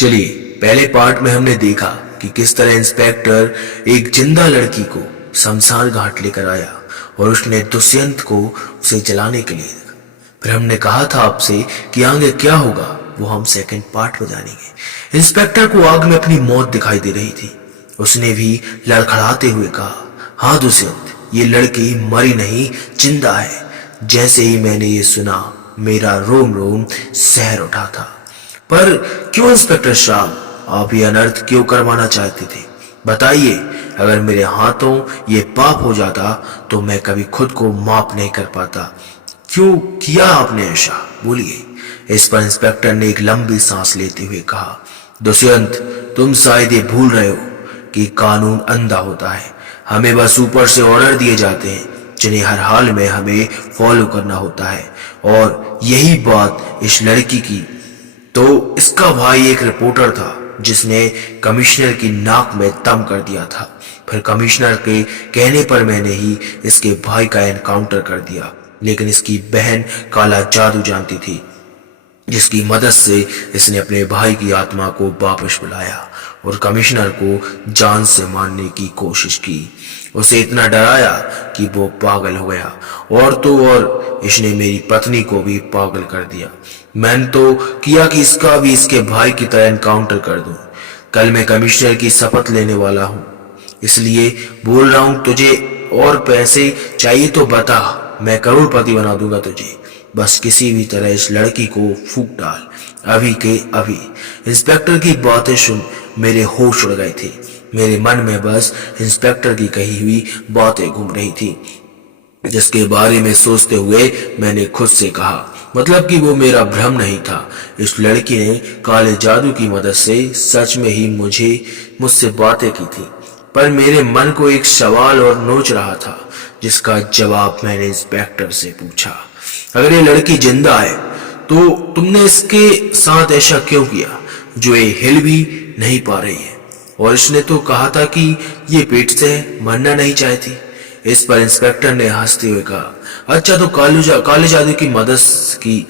चलिए, पहले पार्ट में हमने देखा कि किस तरह इंस्पेक्टर एक जिंदा लड़की को शमशान घाट लेकर आया और उसने दुष्यंत को उसे जलाने के लिए। फिर हमने कहा था आपसे कि आगे क्या होगा वो हम सेकंड पार्ट में जानेंगे। इंस्पेक्टर को आग में अपनी मौत दिखाई दे रही थी। उसने भी लड़खड़ाते हुए कहा, हाँ दुष्यंत, ये लड़की मरी नहीं, जिंदा है। जैसे ही मैंने ये सुना मेरा रोम रोम सहर उठा था। पर क्यों इंस्पेक्टर साहब, आप ये अनर्थ क्यों करवाना चाहते थे? बताइए। अगर मेरे हाथों ये पाप हो जाता तो मैं कभी खुद को माफ नहीं कर पाता। क्यों किया आपने ऐसा? बोलिए। इस पर इंस्पेक्टर ने एक लंबी सांस लेते हुए कहा, दुष्यंत, तुम शायद ये भूल रहे हो कि कानून अंधा होता है। हमें बस ऊपर से ऑर्डर दिए जाते हैं जिन्हें हर हाल में हमें फॉलो करना होता है। और यही बात इस लड़की की। तो इसका भाई एक रिपोर्टर था जिसने कमिश्नर की नाक में दम कर दिया था। फिर कमिश्नर के कहने पर मैंने ही इसके भाई का एनकाउंटर कर दिया। लेकिन इसकी बहन काला जादू जानती थी, जिसकी मदद से इसने अपने भाई की आत्मा को वापस बुलाया और कमिश्नर को जान से मारने की कोशिश की। उसे इतना डराया कि वो पागल हो गया। और तो और इसने मेरी पत्नी को भी पागल कर दिया। मैंने तो किया कि इसका भी इसके भाई की तरह एनकाउंटर कर दूं। कल मैं कमिश्नर की शपथ लेने वाला हूं, इसलिए बोल रहा हूं तुझे और पैसे चाहिए तो बता, मैं करोड़पति बना दूंगा तुझे। बस किसी भी तरह इस लड़की को फूंक डाल, अभी के अभी। इंस्पेक्टर की बातें सुन मेरे होश उड़ गए थे। मेरे मन में बस इंस्पेक्टर की कही हुई बातें घूम रही थी, जिसके बारे में सोचते हुए मैंने खुद से कहा, मतलब कि वो मेरा भ्रम नहीं था। इस लड़की ने काले जादू की मदद से सच में ही मुझसे बातें की थी। पर मेरे मन को एक सवाल और नोच रहा था, जिसका जवाब मैंने इंस्पेक्टर से पूछा। अगर ये लड़की जिंदा है तो तुमने इसके साथ ऐसा क्यों किया जो ये हिल भी नहीं पा रही है? और इसने तो कहा था कि ये पेट से मरना नहीं चाहती। इस पर इंस्पेक्टर ने हंसते हुए कहा, अच्छा तो काले जादू की मदद की,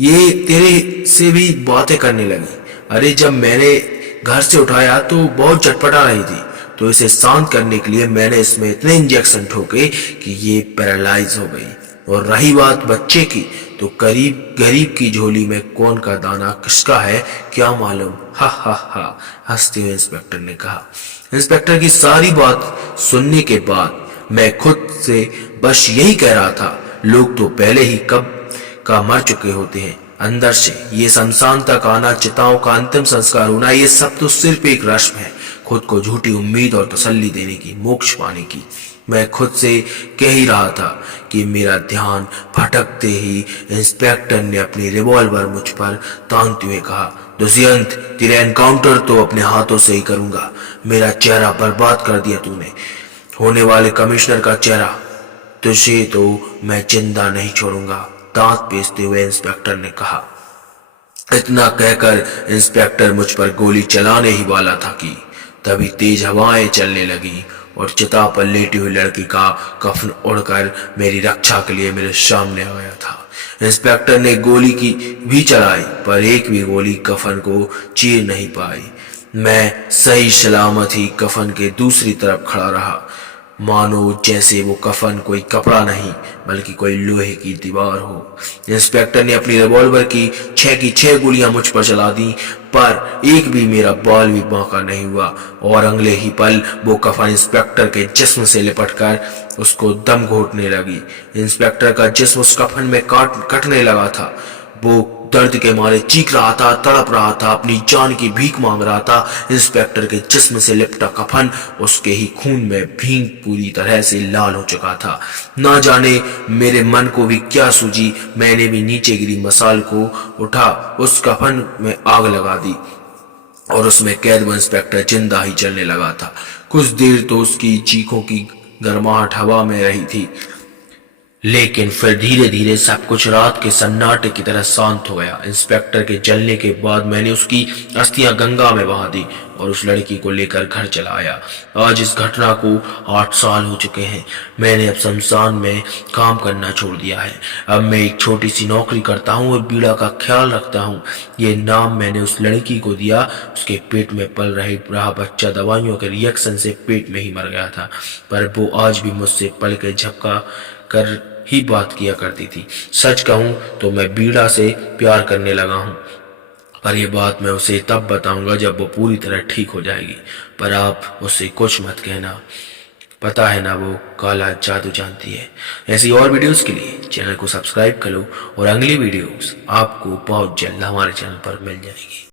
ये तेरे से भी बातें करने लगी। अरे जब मैंने घर से उठाया तो बहुत चटपटा रही थी, तो इसे शांत करने के लिए मैंने इसमें इतने इंजेक्शन ठोके कि ये पैरालाइज हो गई। और रही बात बच्चे की, तो गरीब की झोली में कौन का दाना किसका है क्या मालूम। हा हा हा, हंसते हुए इंस्पेक्टर ने कहा। इंस्पेक्टर की सारी बात सुनने के बाद मैं खुद से बस यही कह रहा था, लोग तो पहले ही कब का मर चुके होते हैं। अंदर से ये शमशान तक आना, चिताओं का अंतिम संस्कार होना, ये सब तो सिर्फ एक रस्म है, खुद को झूठी उम्मीद और तसल्ली देने की, मोक्ष पाने की। मैं खुद से कह ही रहा था कि मेरा ध्यान भटकते ही इंस्पेक्टर ने अपनी रिवॉल्वर मुझ पर तानते हुए कहा, दुष्यंत, तेरा एनकाउंटर तो अपने हाथों से ही करूंगा। मेरा चेहरा बर्बाद कर दिया तूने, होने वाले कमिश्नर का चेहरा। तुझे तो मैं जिंदा नहीं छोड़ूंगा, दांत पीसते हुए इंस्पेक्टर ने कहा। इतना कहकर इंस्पेक्टर मुझ पर गोली चलाने ही वाला था कि तभी तेज हवाएं चलने लगी और चिता पर लेटी हुई लड़की का कफन उड़कर मेरी रक्षा के लिए मेरे सामने आ गया था। इंस्पेक्टर ने गोली की भी चलाई, पर एक भी गोली कफन को चीर नहीं पाई। मैं सही सलामत ही कफन के दूसरी तरफ खड़ा रहा, मानो जैसे वो कफन कोई कपड़ा नहीं बल्कि कोई लोहे की दीवार हो। इंस्पेक्टर ने अपनी रिवॉल्वर की 6 गोलियां मुझ पर चला दी, पर एक भी मेरा बाल भी बांका नहीं हुआ और अगले ही पल वो कफन इंस्पेक्टर के जिस्म से लिपटकर उसको दम घोटने लगी। इंस्पेक्टर का जिस्म उस कफन में कटने लगा था। वो दर्द के मारे चीख रहा था, तड़प रहा था, अपनी जान की भीख मांग रहा था। इंस्पेक्टर के जिस्म से लिपटा कफन उसके ही खून में भीग पूरी तरह से लाल हो चुका था। ना जाने मेरे मन को भी क्या सूझी, मैंने भी नीचे गिरी मसाल को उठा, उस कफन में आग लगा दी और उसमें कैद वो इंस्पेक्टर जिंदा ही जलने लगा था। कुछ देर तो उसकी चीखों की गर्माहट हवा में रही थी, लेकिन फिर धीरे धीरे सब कुछ रात के सन्नाटे की तरह शांत हो गया। इंस्पेक्टर के जलने के बाद मैंने उसकी अस्थियां गंगा में बहा दी और उस लड़की को लेकर घर चला आया। आज इस घटना को 8 साल हो चुके हैं। मैंने अब शमशान में काम करना छोड़ दिया है। अब मैं एक छोटी सी नौकरी करता हूँ और बीड़ा का ख्याल रखता हूँ। ये नाम मैंने उस लड़की को दिया। उसके पेट में पल रहा बच्चा दवाइयों के रिएक्शन से पेट में ही मर गया था, पर वो आज भी मुझसे पल के झपका कर ही बात किया करती थी। सच कहूं तो मैं बीड़ा से प्यार करने लगा हूं, पर यह बात मैं उसे तब बताऊंगा जब वो पूरी तरह ठीक हो जाएगी। पर आप उससे कुछ मत कहना, पता है ना वो काला जादू जानती है। ऐसी और वीडियोस के लिए चैनल को सब्सक्राइब कर लो और अगली वीडियोस आपको बहुत जल्द हमारे चैनल पर मिल जाएगी।